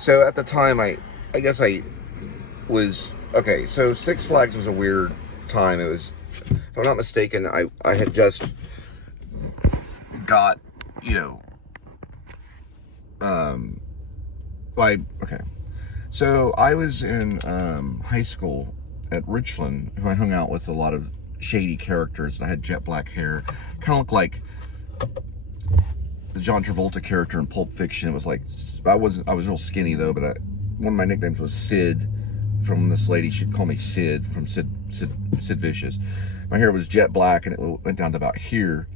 So at the time, I guess I was, okay, so Six Flags was a weird time. It was, if I'm not mistaken, I had just got, you know, okay. So I was in high school at Richland, who I hung out with a lot of shady characters. I had jet black hair, kind of looked like the John Travolta character in Pulp Fiction. It was like, I was real skinny though, but one of my nicknames was Sid, from this lady. She'd call me Sid, from Sid Vicious. My hair was jet black and it went down to about here,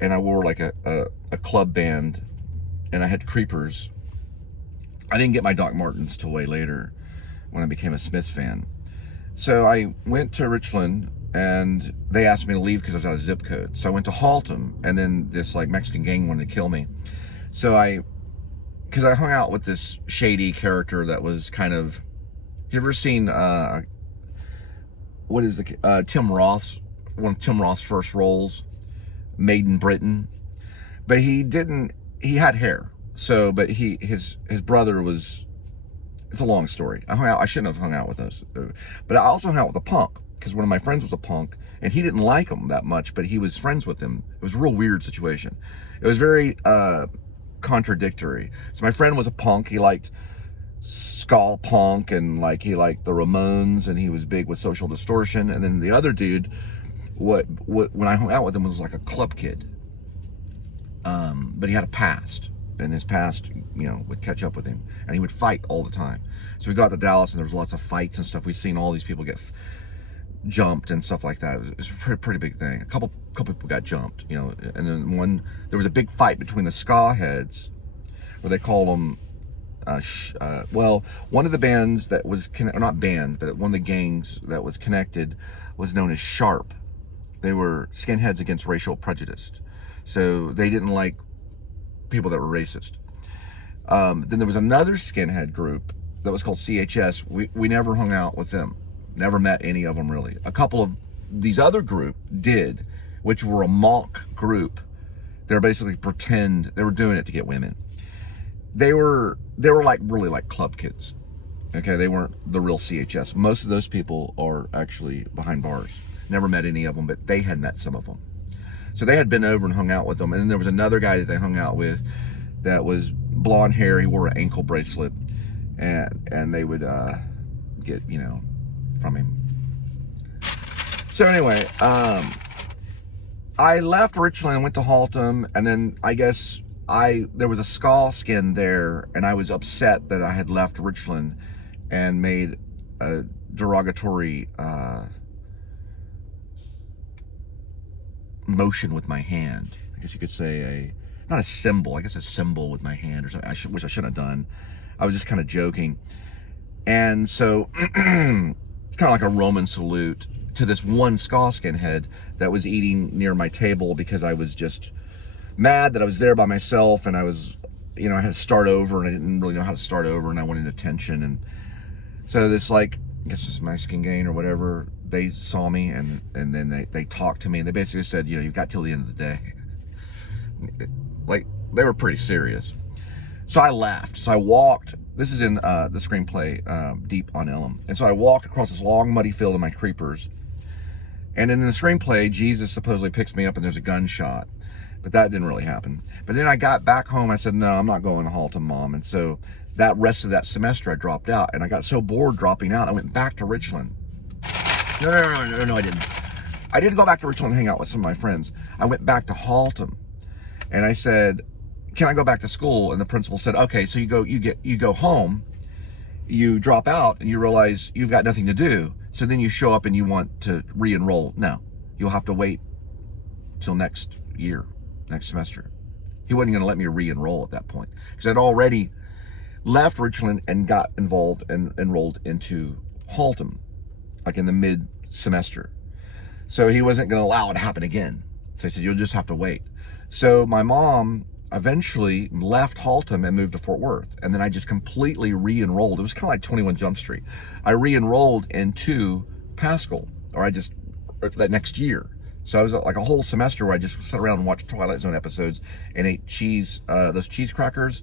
and I wore like a club band, and I had creepers. I didn't get my Doc Martens till way later when I became a Smiths fan. So I went to Richland, and they asked me to leave because I was out of zip code. So I went to Haltom, and then this like Mexican gang wanted to kill me. So because I hung out with this shady character that was kind of, you ever seen, what is the, Tim Roth's, one of Tim Roth's first roles, Made in Britain? But he had hair. So, but his brother was, it's a long story. I shouldn't have hung out with those. But I also hung out with a punk, because one of my friends was a punk, and he didn't like him that much, but he was friends with him. It was a real weird situation. It was very contradictory. So my friend was a punk. He liked ska punk, and like he liked the Ramones, and he was big with Social Distortion. And then the other dude, when I hung out with him, was like a club kid. But he had a past, and his past, you know, would catch up with him, and he would fight all the time. So we got to Dallas, and there was lots of fights and stuff. We've seen all these people get jumped and stuff like that. It was a pretty big thing. A couple people got jumped, you know. And then there was a big fight between the ska heads, where they call them, well, one of the bands that was, not band, but one of the gangs that was connected was known as Sharp. They were skinheads against racial prejudice. So they didn't like people that were racist. Then there was another skinhead group that was called CHS. We never hung out with them. Never met any of them, really. A couple of these other group did, which were a mock group. They were basically pretend, they were doing it to get women. They were like really like club kids. Okay, they weren't the real CHS. Most of those people are actually behind bars. Never met any of them, but they had met some of them. So they had been over and hung out with them. And then there was another guy that they hung out with that was blonde hair. He wore an ankle bracelet, and they would get, you know, from him. So anyway, I left Richland and went to Haltom, and then I guess there was a skull skin there, and I was upset that I had left Richland and made a derogatory motion with my hand. I guess you could say not a symbol, I guess a symbol with my hand or something. Which I shouldn't have done. I was just kind of joking. And so it's kind of like a Roman salute to this one ska skinhead that was eating near my table, because I was just mad that I was there by myself, and I was, you know, I had to start over, and I didn't really know how to start over, and I wanted attention. And so this, like, I guess this Mexican gang or whatever, they saw me, and then they talked to me, and they basically said, you know, you've got till the end of the day. Like, they were pretty serious. So I left. So I walked. This is in the screenplay, Deep on Ellum. And so I walked across this long muddy field of my creepers. And in the screenplay, Jesus supposedly picks me up and there's a gunshot. But that didn't really happen. But then I got back home. I said, no, I'm not going to Haltom, Mom. And so that rest of that semester, I dropped out. And I got so bored dropping out, I went back to Richland. No, I didn't. I didn't go back to Richland and hang out with some of my friends. I went back to Haltom. And I said, can I go back to school? And the principal said, okay, so you go home, you drop out, and you realize you've got nothing to do. So then you show up and you want to re-enroll. No, you'll have to wait till next year, next semester. He wasn't going to let me re-enroll at that point, because I'd already left Richland and got involved and enrolled into Haltom, like in the mid-semester. So he wasn't going to allow it to happen again. So he said, you'll just have to wait. So my mom eventually left Haltom and moved to Fort Worth. And then I just completely re-enrolled. It was kind of like 21 Jump Street. I re-enrolled into Pascal, or that next year. So I was like a whole semester where I just sat around and watched Twilight Zone episodes and ate cheese, those cheese crackers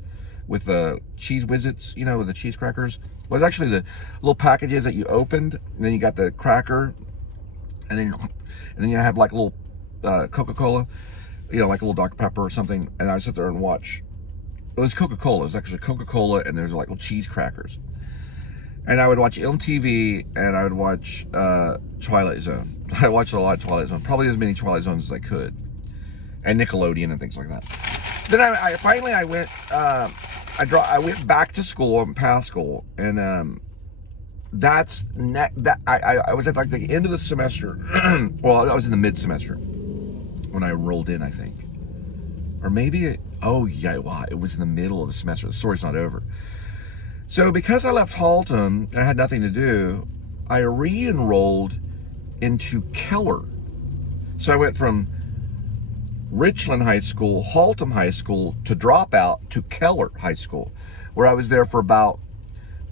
with the cheese whizzits, you know, with the cheese crackers. Well, it's actually the little packages that you opened, and then you got the cracker, and then you have like a little Coca-Cola, you know, like a little Dr. Pepper or something. And I would sit there and watch. It was Coca-Cola. It was actually Coca-Cola, and there's like little cheese crackers. And I would watch MTV, and I would watch Twilight Zone. I watched a lot of Twilight Zone, probably as many Twilight Zones as I could, and Nickelodeon and things like that. Then I finally went. I went back to school and past school, and I was at like the end of the semester. Well, I was in the mid semester when I rolled in, I think, or maybe wow, it was in the middle of the semester. The story's not over. So because I left Haltom and I had nothing to do, I re-enrolled into Keller. So I went from Richland High School, Haltom High School, to drop out to Keller High School, where I was there for about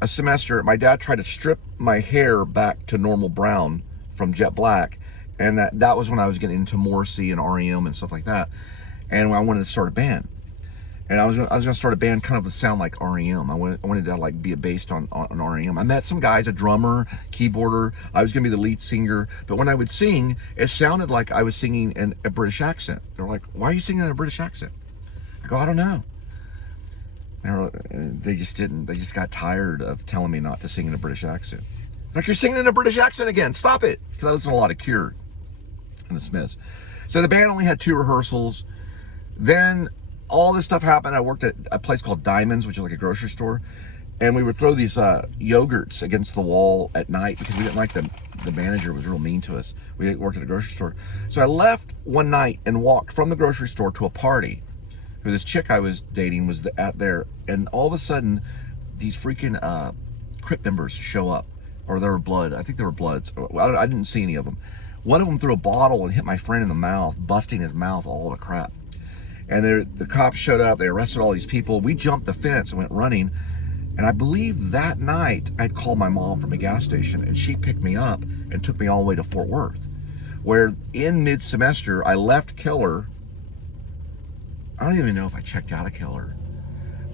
a semester. My dad tried to strip my hair back to normal brown from jet black, and that was when I was getting into Morrissey and REM and stuff like that, and I wanted to start a band. And I was gonna start a band kind of to sound like REM. I wanted to like be based on REM. I met some guys, a drummer, keyboarder. I was gonna be the lead singer, but when I would sing, it sounded like I was singing in a British accent. They're like, "Why are you singing in a British accent?" I go, "I don't know." They just didn't. They just got tired of telling me not to sing in a British accent. Like, "You're singing in a British accent again. Stop it!" Because I listened to a lot of Cure and the Smiths. So the band only had 2 rehearsals. Then all this stuff happened. I worked at a place called Diamonds, which is like a grocery store, and we would throw these yogurts against the wall at night because we didn't like them. The manager was real mean to us. We worked at a grocery store. So I left one night and walked from the grocery store to a party where this chick I was dating was at there, and all of a sudden these freaking Crip members show up, or there were blood. I think there were Bloods. I didn't see any of them. One of them threw a bottle and hit my friend in the mouth, busting his mouth all to crap. And the cops showed up. They arrested all these people. We jumped the fence and went running. And I believe that night I'd called my mom from a gas station, and she picked me up and took me all the way to Fort Worth, where in mid-semester I left Keller. I don't even know if I checked out of Keller.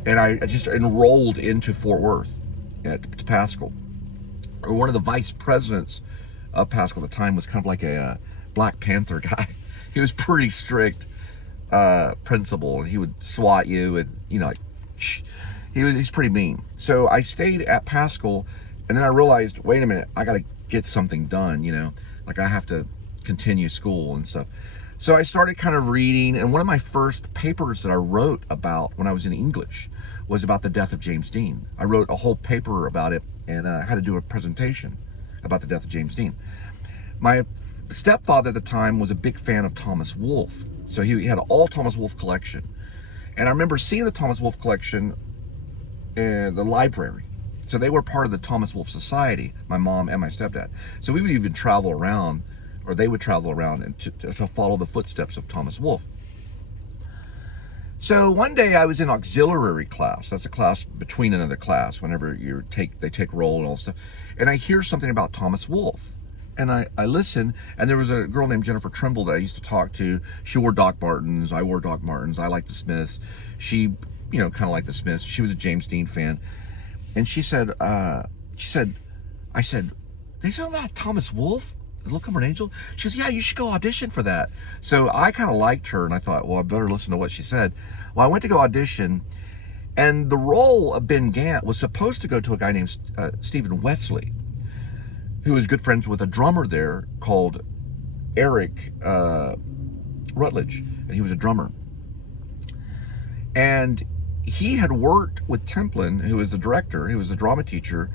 And I just enrolled into Fort Worth to Pascal. One of the vice presidents of Pascal at the time was kind of like a Black Panther guy. He was pretty strict. Principal, and he would swat you, and you know, like, he's pretty mean. So I stayed at Pascal, and then I realized, wait a minute, I got to get something done, you know, like I have to continue school and stuff. So I started kind of reading, and one of my first papers that I wrote about when I was in English was about the death of James Dean. I wrote a whole paper about it, and I had to do a presentation about the death of James Dean. My stepfather at the time was a big fan of Thomas Wolfe. So he had an all Thomas Wolfe collection. And I remember seeing the Thomas Wolfe collection in the library. So they were part of the Thomas Wolfe Society, my mom and my stepdad. So we would even travel around, or they would travel around and to follow the footsteps of Thomas Wolfe. So one day I was in auxiliary class. That's a class between another class, whenever they take roll and all that stuff. And I hear something about Thomas Wolfe. And I listened, and there was a girl named Jennifer Trimble that I used to talk to. She wore Doc Martens. I wore Doc Martens. I liked the Smiths. She, you know, kind of liked the Smiths. She was a James Dean fan. And I said, they said about Thomas Wolfe, the Little Cumberland Angel? She goes, yeah, you should go audition for that. So I kind of liked her, and I thought, well, I better listen to what she said. Well, I went to go audition, and the role of Ben Gant was supposed to go to a guy named Stephen Wesley, who was good friends with a drummer there called Eric Rutledge, and he was a drummer. And he had worked with Templin, who was the director, he was the drama teacher,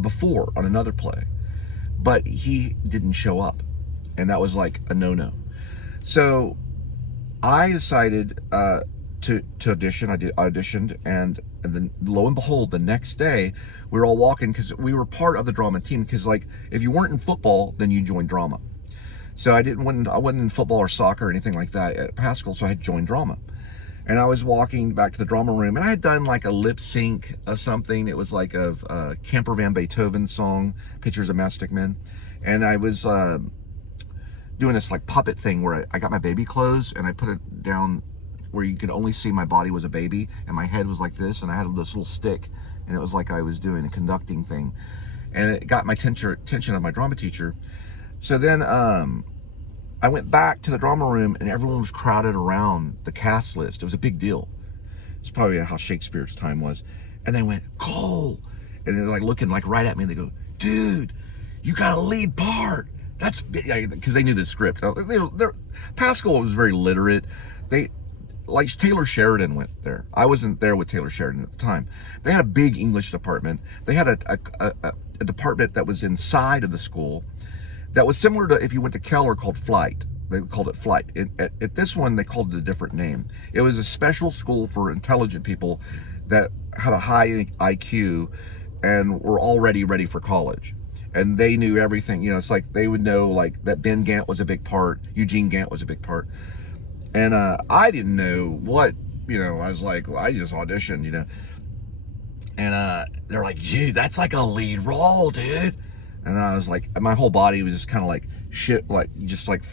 before on another play, but he didn't show up, and that was like a no-no. So I decided to audition. I auditioned, and then lo and behold, the next day we were all walking, because we were part of the drama team, because like if you weren't in football, then you joined drama. So I wasn't in football or soccer or anything like that at Pascal, so I had joined drama. And I was walking back to the drama room, and I had done like a lip sync of something. It was like a Camper Van Beethoven song, Pictures of Mastic Men. And I was doing this like puppet thing where I got my baby clothes and I put it down where you could only see my body was a baby, and my head was like this, and I had this little stick, and it was like I was doing a conducting thing, and it got my attention of my drama teacher. So then I went back to the drama room, and everyone was crowded around the cast list. It was a big deal. It's probably how Shakespeare's time was. And they went, Cole, and they're like looking like right at me, and they go, dude, you got a lead part. That's because they knew the script. Pascal was very literate. Like Taylor Sheridan went there. I wasn't there with Taylor Sheridan at the time. They had a big English department. They had a department that was inside of the school that was similar to if you went to Keller, called Flight. They called it Flight. At this one, they called it a different name. It was a special school for intelligent people that had a high IQ and were already ready for college. And they knew everything. You know, it's like they would know like that Ben Gant was a big part, Eugene Gant was a big part. And I didn't know what, you know, I was like, well, I just auditioned, you know. And they're like, dude, that's like a lead role, dude. And I was like, my whole body was just kind of like shit, like just like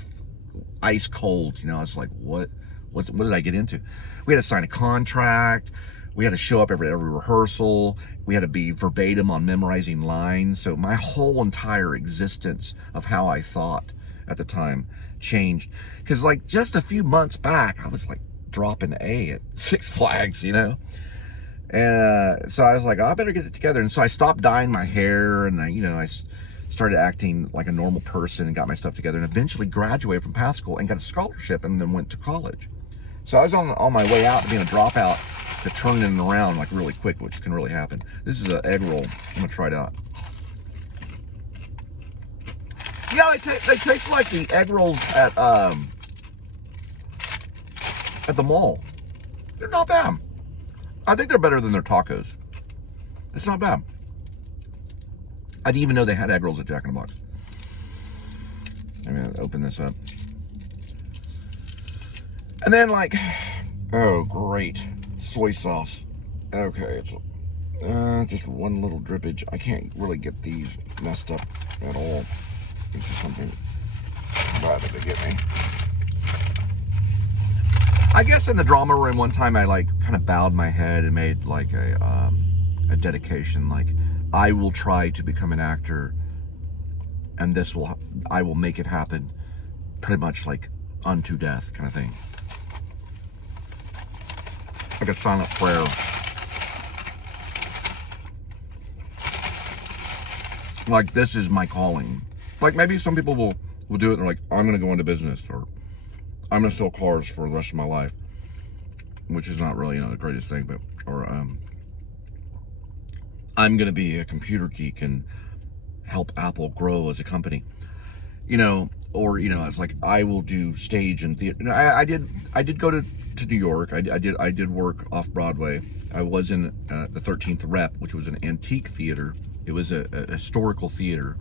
ice cold, you know. I was like, what did I get into? We had to sign a contract. We had to show up every rehearsal. We had to be verbatim on memorizing lines. So my whole entire existence of how I thought at the time changed. Because like just a few months back, I was like dropping A at Six Flags, you know. And so I was like, oh, I better get it together. And so I stopped dyeing my hair, and I started acting like a normal person and got my stuff together, and eventually graduated from Pascal and got a scholarship, and then went to college. So I was on my way out to being a dropout to turning it around like really quick, which can really happen. This is an egg roll. I'm gonna try it out. Yeah, they taste like the egg rolls at the mall. They're not bad. I think they're better than their tacos. It's not bad. I didn't even know they had egg rolls at Jack in the Box. I'm gonna open this up. And then like, oh great, soy sauce. Okay, it's just one little drippage. I can't really get these messed up at all. This is something bad that they get me. I guess in the drama room one time I like kind of bowed my head and made like a dedication, like I will try to become an actor, and I will make it happen, pretty much like unto death kind of thing. Like a silent prayer. Like this is my calling. Like maybe some people will do it and they're like, I'm gonna go into business, or I'm gonna sell cars for the rest of my life, which is not really, the greatest thing, but, or I'm gonna be a computer geek and help Apple grow as a company, or it's like I will do stage and theater. I did go to New York. I did work off Broadway. I was in the 13th Rep, which was an antique theater. It was a historical theater.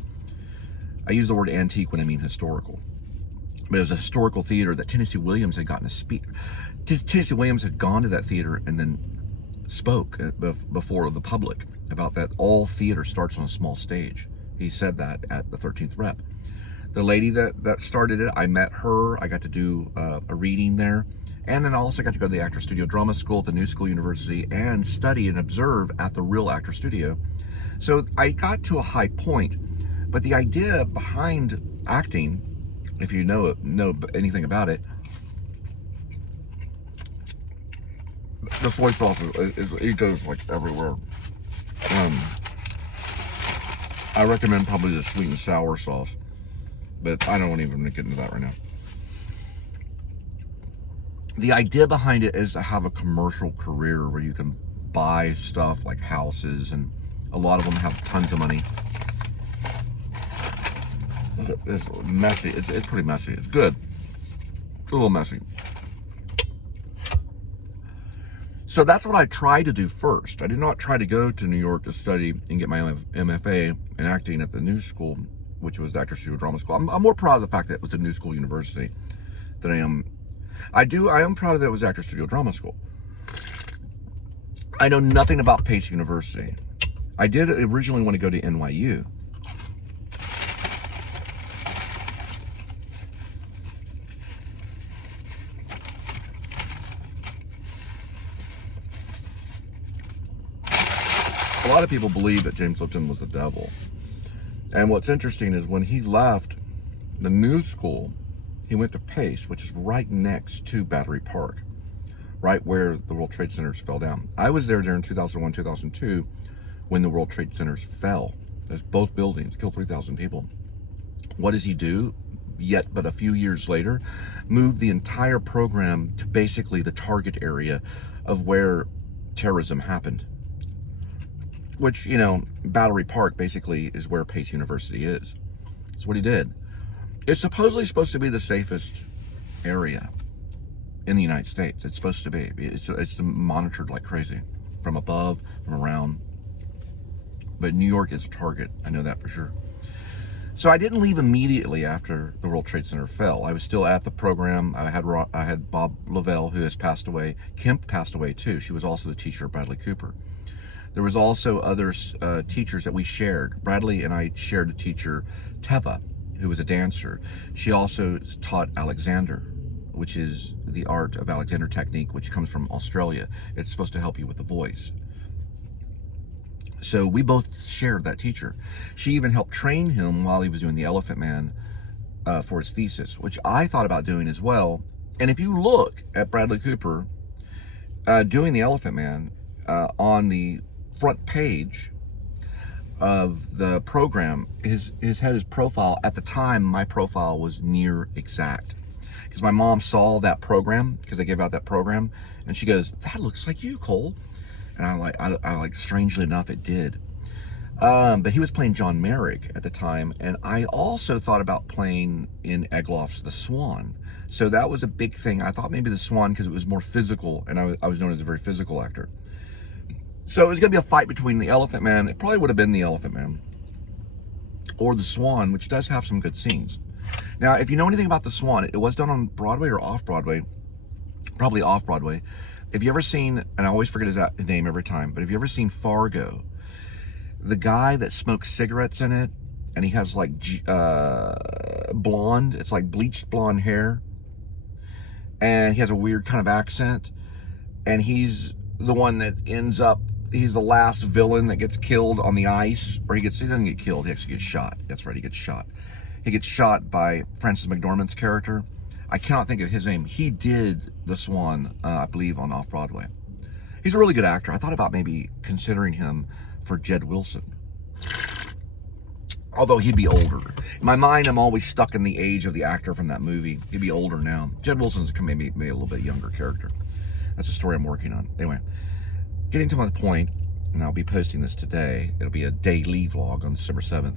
I use the word antique when I mean historical. But it was a historical theater that Tennessee Williams had gotten a speak. Tennessee Williams had gone to that theater and then spoke before the public about that all theater starts on a small stage. He said that at the 13th Rep. The lady that started it, I met her. I got to do a reading there. And then I also got to go to the Actor Studio Drama School at the New School University and study and observe at the real Actor Studio. So I got to a high point. But the idea behind acting, if you know anything about it, the soy sauce it goes like everywhere. I recommend probably the sweet and sour sauce, but I don't even get into that right now. The idea behind it is to have a commercial career where you can buy stuff like houses, and a lot of them have tons of money. It's messy. It's pretty messy. It's good. It's a little messy. So that's what I tried to do first. I did not try to go to New York to study and get my MFA in acting at the New School, which was the Actor Studio Drama School. I'm more proud of the fact that it was a New School University than I am. I am proud that it was Actor Studio Drama School. I know nothing about Pace University. I did originally want to go to NYU. a lot of people believe that James Lipton was the devil. And what's interesting is when he left the new school, he went to Pace, which is right next to Battery Park, right where the World Trade Centers fell down. I was there during 2001, 2002, when the World Trade Centers fell. There's both buildings, killed 3,000 people. What does he do? Yet but a few years later, moved the entire program to basically the target area of where terrorism happened. Which, you know, Battery Park basically is where Pace University is. That's what he did. It's supposedly supposed to be the safest area in the United States. It's supposed to be. It's monitored like crazy from above, from around. But New York is a target. I know that for sure. So I didn't leave immediately after the World Trade Center fell. I was still at the program. I had Bob Lavelle, who has passed away. Kemp passed away too. She was also the teacher of Bradley Cooper. There was also other teachers that we shared. Bradley and I shared a teacher, Teva, who was a dancer. She also taught Alexander, which is the art of Alexander technique, which comes from Australia. It's supposed to help you with the voice. So we both shared that teacher. She even helped train him while he was doing the Elephant Man for his thesis, which I thought about doing as well. And if you look at Bradley Cooper doing the Elephant Man on the front page of the program, his profile, at the time my profile was near exact, because my mom saw that program, because I gave out that program, and she goes, "That looks like you, Cole." And I like, strangely enough, it did. But he was playing John Merrick at the time, and I also thought about playing in Egloff's The Swan. So that was a big thing. I thought maybe The Swan, because it was more physical, and I was known as a very physical actor. So it was going to be a fight between the Elephant Man. It probably would have been the Elephant Man or the Swan, which does have some good scenes. Now, if you know anything about the Swan, it was done on Broadway or off Broadway, probably off Broadway. If you ever seen, and I always forget his name every time, but have you ever seen Fargo? The guy that smokes cigarettes in it, and he has like blonde, it's like bleached blonde hair, and he has a weird kind of accent, and he's the one that ends up, he's the last villain that gets killed on the ice, or he doesn't get killed, he actually gets shot. That's right, he gets shot. He gets shot by Frances McDormand's character. I cannot think of his name. He did The Swan, I believe, on Off-Broadway. He's a really good actor. I thought about maybe considering him for Jed Wilson, although he'd be older. In my mind, I'm always stuck in the age of the actor from that movie. He'd be older now. Jed Wilson's maybe a little bit younger character. That's a story I'm working on. Anyway, getting to my point, and I'll be posting this today. It'll be a daily vlog on December 7th.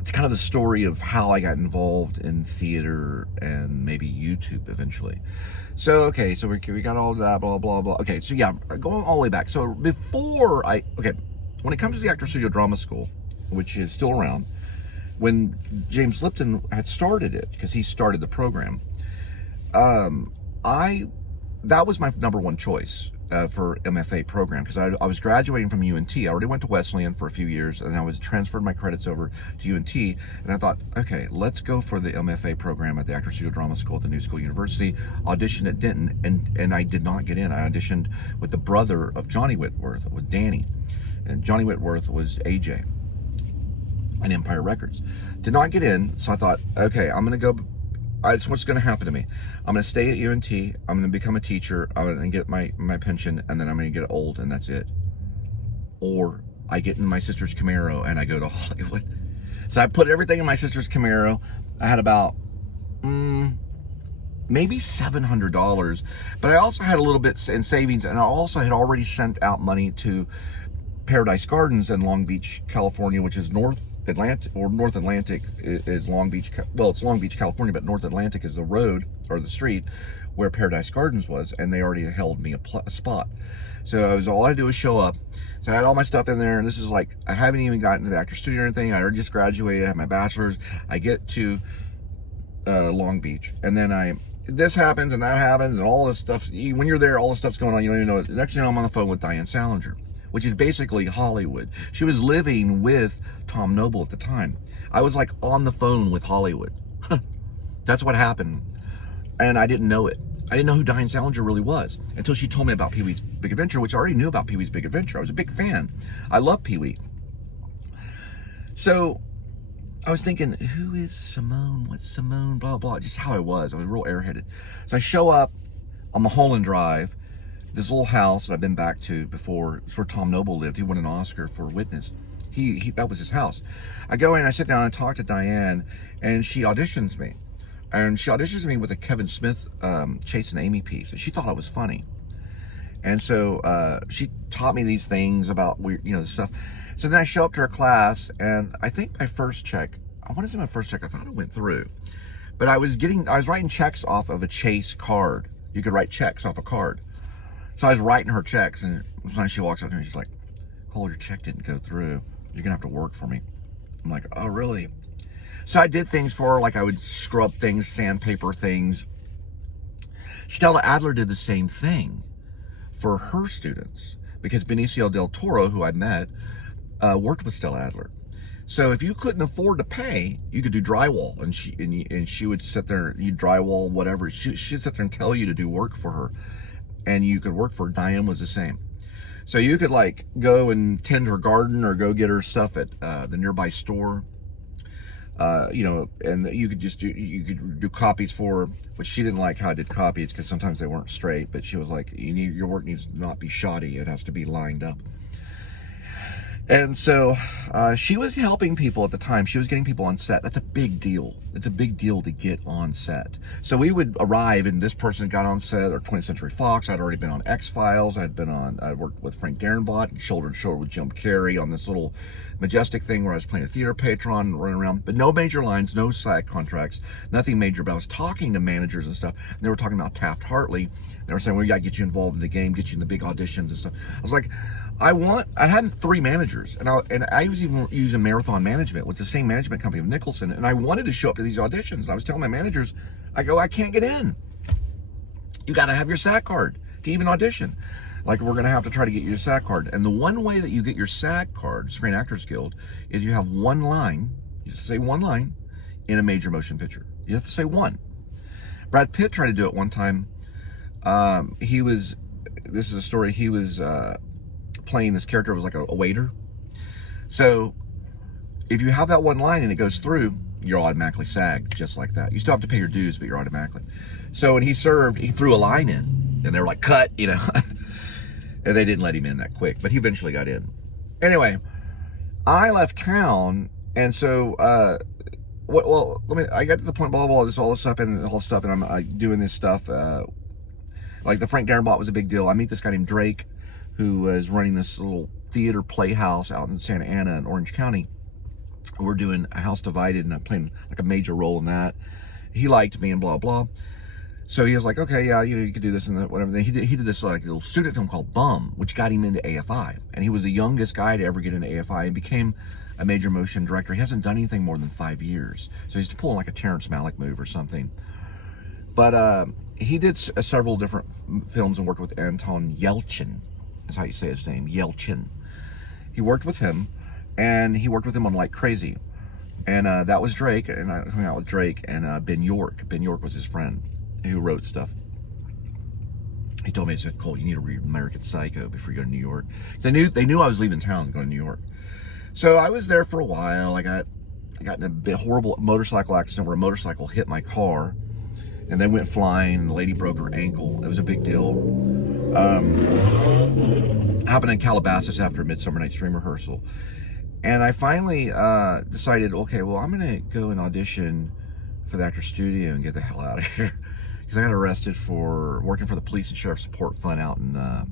It's kind of the story of how I got involved in theater and maybe YouTube eventually. So, okay, so we got all of that, blah, blah, blah. Okay, so yeah, going all the way back. So before when it comes to the Actor Studio Drama School, which is still around, when James Lipton had started it, because he started the program, that was my number one choice for MFA program, because I was graduating from UNT. I already went to Wesleyan for a few years, and I was transferred my credits over to UNT, and I thought, okay, let's go for the MFA program at the Actor Studio Drama School at the New School University. Auditioned at Denton, and I did not get in. I auditioned with the brother of Johnny Whitworth, with Danny, and Johnny Whitworth was AJ in Empire Records. Did not get in, so I thought, okay, I'm gonna go. It's what's going to happen to me. I'm going to stay at UNT. I'm going to become a teacher. I'm going to get my pension, and then I'm going to get old, and that's it. Or I get in my sister's Camaro and I go to Hollywood. So I put everything in my sister's Camaro. I had about maybe $700, but I also had a little bit in savings, and I also had already sent out money to Paradise Gardens in Long Beach, California, which is North Atlantic is Long Beach. Well, it's Long Beach, California, but North Atlantic is the road or the street where Paradise Gardens was, and they already held me a spot. So all I had to do was show up. So I had all my stuff in there, and this is like, I haven't even gotten to the actor studio or anything. I already just graduated. I have my bachelor's. I get to Long Beach, and then this happens and that happens and all this stuff. When you're there, all this stuff's going on. You don't even know it. The next thing I'm on the phone with Diane Salinger, which is basically Hollywood. She was living with Tom Noble at the time. I was like on the phone with Hollywood. That's what happened. And I didn't know it. I didn't know who Diane Salinger really was until she told me about Pee-wee's Big Adventure, which I already knew about Pee-wee's Big Adventure. I was a big fan. I love Pee-wee. So I was thinking, who is Simone? What's Simone? Blah, blah. Just how I was. I was real airheaded. So I show up on Mulholland Drive, this little house that I've been back to before. It's where Tom Noble lived. He won an Oscar for Witness. That was his house. I go in, I sit down and talk to Diane, and she auditions me. And she auditions me with a Kevin Smith Chase and Amy piece, and she thought I was funny. And so she taught me these things about weird, the stuff. So then I show up to her class, and I think my first check, I want to say my first check, I thought it went through. But I was writing checks off of a Chase card. You could write checks off a card. So I was writing her checks, and when she walks up to me, she's like, Cole, your check didn't go through. You're gonna have to work for me. I'm like, oh, really? So I did things for her, like I would scrub things, sandpaper things. Stella Adler did the same thing for her students, because Benicio del Toro, who I met, worked with Stella Adler. So if you couldn't afford to pay, you could do drywall, and she would sit there, you drywall, whatever. She'd sit there and tell you to do work for her, and you could work for her. Diane was the same. So you could like go and tend her garden or go get her stuff at the nearby store. And you could do copies for her, which she didn't like how I did copies because sometimes they weren't straight, but she was like, your work needs to not be shoddy. It has to be lined up. And so she was helping people at the time. She was getting people on set. That's a big deal. It's a big deal to get on set. So we would arrive, and this person got on set, or 20th Century Fox. I'd already been on X-Files. I worked with Frank Darabont, shoulder to shoulder with Jim Carrey on this little majestic thing where I was playing a theater patron, running around. But no major lines, no SAG contracts, nothing major. But I was talking to managers and stuff. And they were talking about Taft-Hartley. They were saying, well, we got to get you involved in the game, get you in the big auditions and stuff. I was like, I had 3 managers, and I was even using Marathon Management, which is the same management company of Nicholson, and I wanted to show up to these auditions, and I was telling my managers, I go, I can't get in. You got to have your SAG card to even audition. Like, we're going to have to try to get you a SAG card. And the one way that you get your SAG card, Screen Actors Guild, is you have one line, you just say one line in a major motion picture. You have to say one. Brad Pitt tried to do it one time. This is a story, he was playing this character, was like a waiter. So if you have that one line and it goes through, you're automatically SAG, just like that. You still have to pay your dues, but you're automatically. So when he served, he threw a line in, and they were like, cut, and they didn't let him in that quick, but he eventually got in. Anyway, I left town, and so I got to the point, blah, blah, all this stuff, and I'm doing this stuff. Like the Frank Darabont was a big deal. I meet this guy named Drake, who is running this little theater playhouse out in Santa Ana in Orange County. We're doing A House Divided, and I'm playing like a major role in that. He liked me and blah, blah. So he was like, okay, yeah, you could do this and whatever. He did this like little student film called Bum, which got him into AFI. And he was the youngest guy to ever get into AFI and became a major motion director. He hasn't done anything more than 5 years. So he's pulling like a Terrence Malick move or something. But he did several different films and worked with Anton Yelchin. That's how you say his name, Yelchin. He worked with him, and he worked with him on Like Crazy. And that was Drake, and I hung out with Drake and Ben York. Ben York was his friend who wrote stuff. He told me, he said, Cole, you need to read American Psycho before you go to New York. They knew I was leaving town and going to New York. So I was there for a while. I got in a horrible motorcycle accident where a motorcycle hit my car, and they went flying, and the lady broke her ankle. It was a big deal. Happened in Calabasas after a Midsummer Night's Dream rehearsal. And I finally decided, okay, well, I'm going to go and audition for the Actors Studio and get the hell out of here. Because I got arrested for working for the Police and Sheriff Support Fund out in, I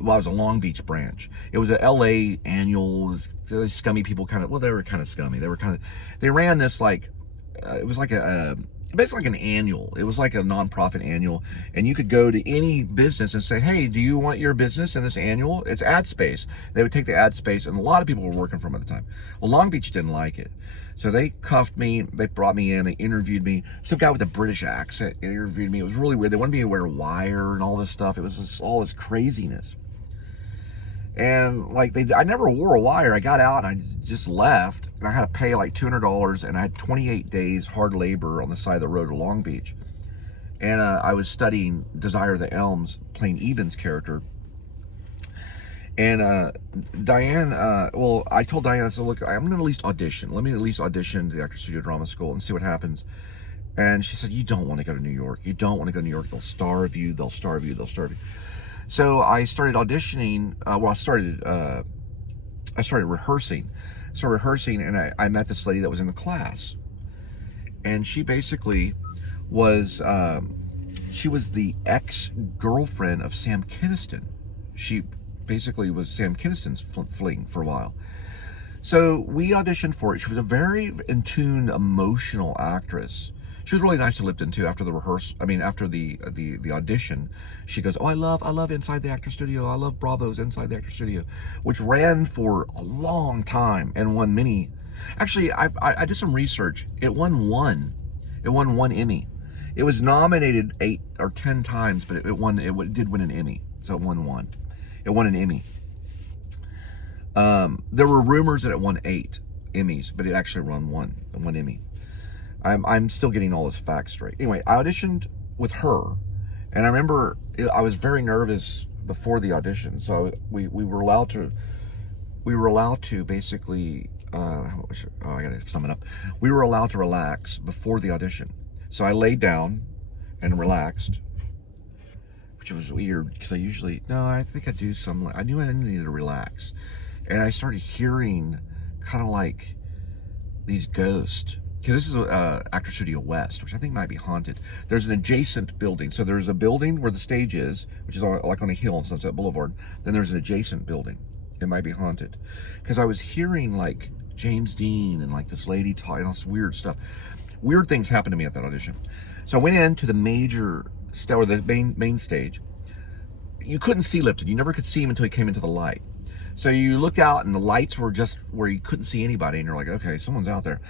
was a Long Beach branch. It was a LA annual. Scummy people they were kind of scummy. They ran this like, it was like basically like an annual. It was like a nonprofit annual, and you could go to any business and say, hey, do you want your business in this annual? It's ad space. They would take the ad space, and a lot of people were working from it at the time. Well, Long Beach didn't like it. So they cuffed me, they brought me in, they interviewed me. Some guy with a British accent interviewed me. It was really weird. They wanted me to wear a wire and all this stuff. It was just all this craziness. And like I never wore a wire. I got out and I just left, and I had to pay like $200, and I had 28 days hard labor on the side of the road to Long Beach. and I was studying Desire of the Elms, playing Eben's character. And Diane, well, I told Diane, I said, look, I'm going to at least audition. Let me at least audition to the Actors Studio Drama School and see what happens. And she said, you don't want to go to New York. You don't want to go to New York. They'll starve you. They'll starve you. They'll starve you. So I started auditioning. I started rehearsing. And I met this lady that was in the class. And she basically was, she was the ex-girlfriend of Sam Kinison. She basically was Sam Kinison's fling for a while. So we auditioned for it. She was a very in tune, emotional actress. She was really nice to Lipton too. After the rehearsal, I mean, after the audition, she goes, "Oh, I love Inside the Actor Studio. I love Bravo's Inside the Actor Studio," which ran for a long time and won many. Actually, I did some research. It won one Emmy. It was nominated 8 or 10 times, but it did win an Emmy. So it won one. It won an Emmy. There were rumors that it won 8 Emmys, but it actually won one Emmy. I'm still getting all this facts straight. Anyway, I auditioned with her, and I remember I was very nervous before the audition. So we were allowed to basically, I gotta sum it up. We were allowed to relax before the audition. So I laid down and relaxed, which was weird because I think I do some, I knew I needed to relax. And I started hearing kind of like these ghosts, because this is Actor Studio West, which I think might be haunted. There's an adjacent building. So there's a building where the stage is, which is like on a hill on Sunset Boulevard. Then there's an adjacent building. It might be haunted. Because I was hearing like James Dean and like this lady talking, all this weird stuff. Weird things happened to me at that audition. So I went into the the main stage. You couldn't see Lipton. You never could see him until he came into the light. So you looked out and the lights were just where you couldn't see anybody, and you're like, okay, someone's out there.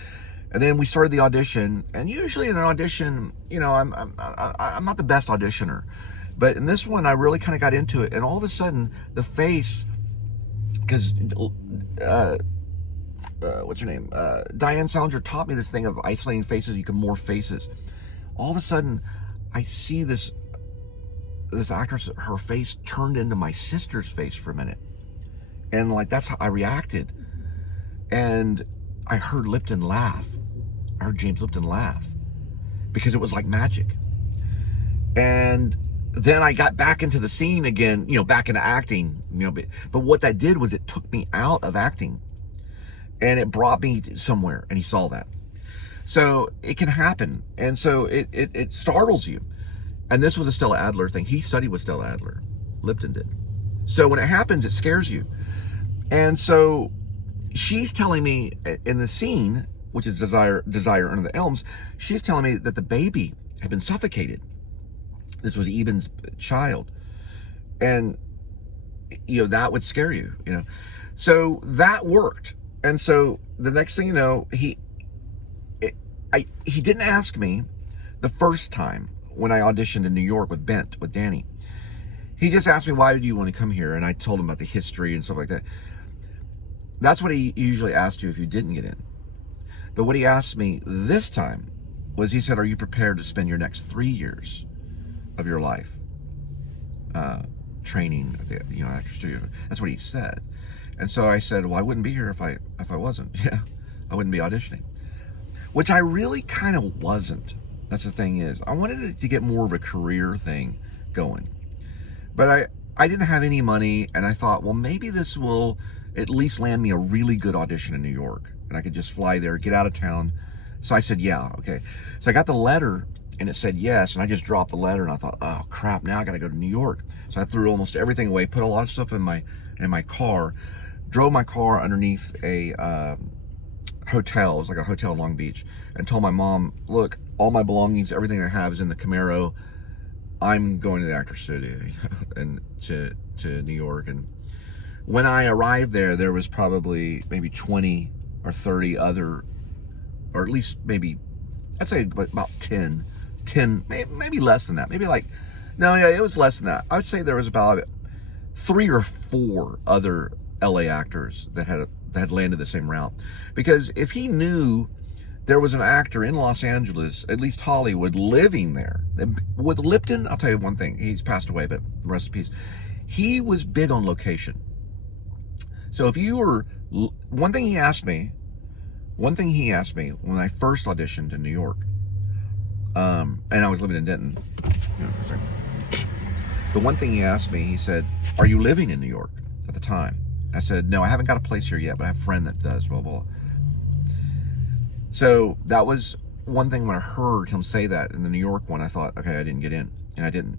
And then we started the audition, and usually in an audition, you know, I'm not the best auditioner, but in this one I really kind of got into it, and all of a sudden the face, because what's her name? Diane Salinger taught me this thing of isolating faces. You can morph faces. All of a sudden, I see this actress, her face turned into my sister's face for a minute. And like, that's how I reacted. And I heard Lipton laugh. I heard James Lipton laugh because it was like magic. And then I got back into the scene again, you know, back into acting, you know, but what that did was it took me out of acting and it brought me somewhere, and he saw that. So it can happen. And so it startles you. And this was a Stella Adler thing. He studied with Stella Adler. Lipton did. So when it happens, it scares you. And so she's telling me in the scene, which is Desire Under the Elms, she's telling me that the baby had been suffocated. This was Eben's child. And, you know, that would scare you, you know. So that worked. And so the next thing you know, he didn't ask me the first time when I auditioned in New York with Danny. He just asked me, why do you want to come here? And I told him about the history and stuff like that. That's what he usually asked you if you didn't get in. But what he asked me this time was, he said, are you prepared to spend your next 3 years of your life training at the Actor Studio? That's what he said. And so I said, well, I wouldn't be here if I wasn't. Yeah, I wouldn't be auditioning. Which I really kind of wasn't. That's the thing is, I wanted it to get more of a career thing going. But I didn't have any money, and I thought, well, maybe this will at least land me a really good audition in New York, and I could just fly there, get out of town. So I said, yeah, okay. So I got the letter, and it said yes, and I just dropped the letter, and I thought, oh crap, now I got to go to New York. So I threw almost everything away, put a lot of stuff in my car, drove my car underneath a hotel. It was like a hotel in Long Beach, and told my mom, look, all my belongings, everything I have is in the Camaro. I'm going to the Actor Studio and to New York. And when I arrived there was probably maybe 20 or 30 other, or at least maybe, I'd say about 10, maybe less than that. Maybe like, no, yeah, it was less than that. I would say there was about 3 or 4 other LA actors that had landed the same route. Because if he knew there was an actor in Los Angeles, at least Hollywood, living there. With Lipton, I'll tell you one thing. He's passed away, but rest in peace. He was big on location. So if you were, one thing he asked me when I first auditioned in New York, and I was living in Denton, the one thing he asked me, he said, "Are you living in New York?" at the time. I said, "No, I haven't got a place here yet, but I have a friend that does, blah, blah." So that was one thing when I heard him say that in the New York one, I thought, okay, I didn't get in, and I didn't.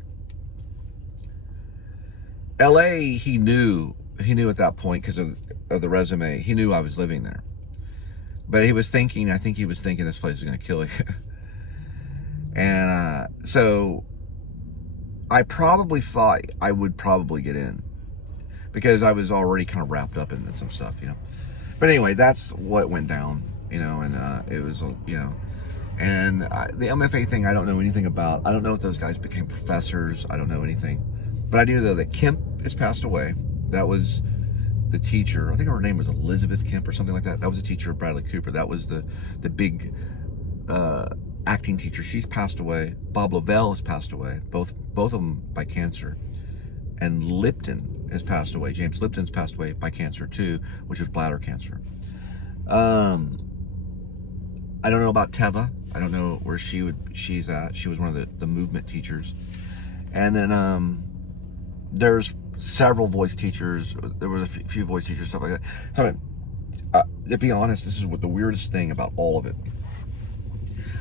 LA, he knew at that point because of the resume, he knew I was living there. But he was thinking, I think he was thinking, this place is going to kill you. And so I probably thought I would probably get in because I was already kind of wrapped up in some stuff, But anyway, that's what went down, and it was, and the MFA thing, I don't know anything about. I don't know if those guys became professors. I don't know anything. But I do know that Kemp has passed away. That was the teacher. I think her name was Elizabeth Kemp or something like that. That was a teacher of Bradley Cooper. That was the big acting teacher. She's passed away. Bob Lavelle has passed away. Both of them by cancer. And Lipton has passed away. James Lipton's passed away by cancer too, which was bladder cancer. I don't know about Teva. I don't know where she's at. She was one of the movement teachers. And then there's several voice teachers. There was a few voice teachers, stuff like that. To be honest, this is what the weirdest thing about all of it.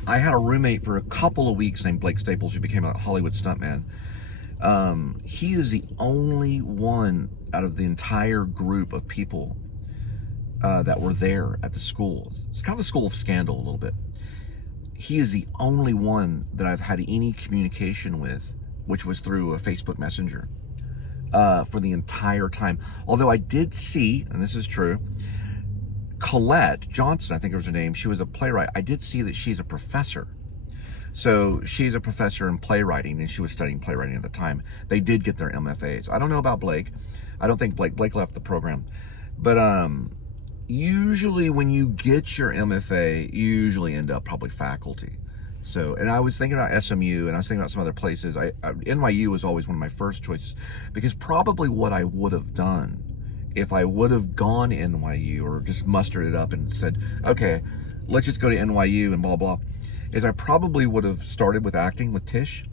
I had a roommate for a couple of weeks named Blake Staples, who became a Hollywood stuntman. He is the only one out of the entire group of people that were there at the school. It's kind of a school of scandal a little bit. He is the only one that I've had any communication with, which was through a Facebook Messenger, for the entire time. Although I did see, and this is true, Colette Johnson, I think was her name, she was a playwright. I did see that she's a professor. So she's a professor in playwriting, and she was studying playwriting at the time. They did get their MFAs. I don't know about Blake. I don't think Blake left the program. But usually when you get your MFA, you usually end up probably faculty. So, and I was thinking about SMU, and I was thinking about some other places. NYU was always one of my first choices, because probably what I would have done if I would have gone NYU, or just mustered it up and said, okay, let's just go to NYU and blah, blah, is I probably would have started with acting with Tish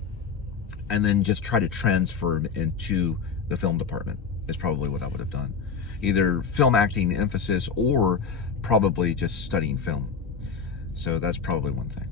and then just try to transfer into the film department is probably what I would have done. Either film acting emphasis or probably just studying film. So that's probably one thing.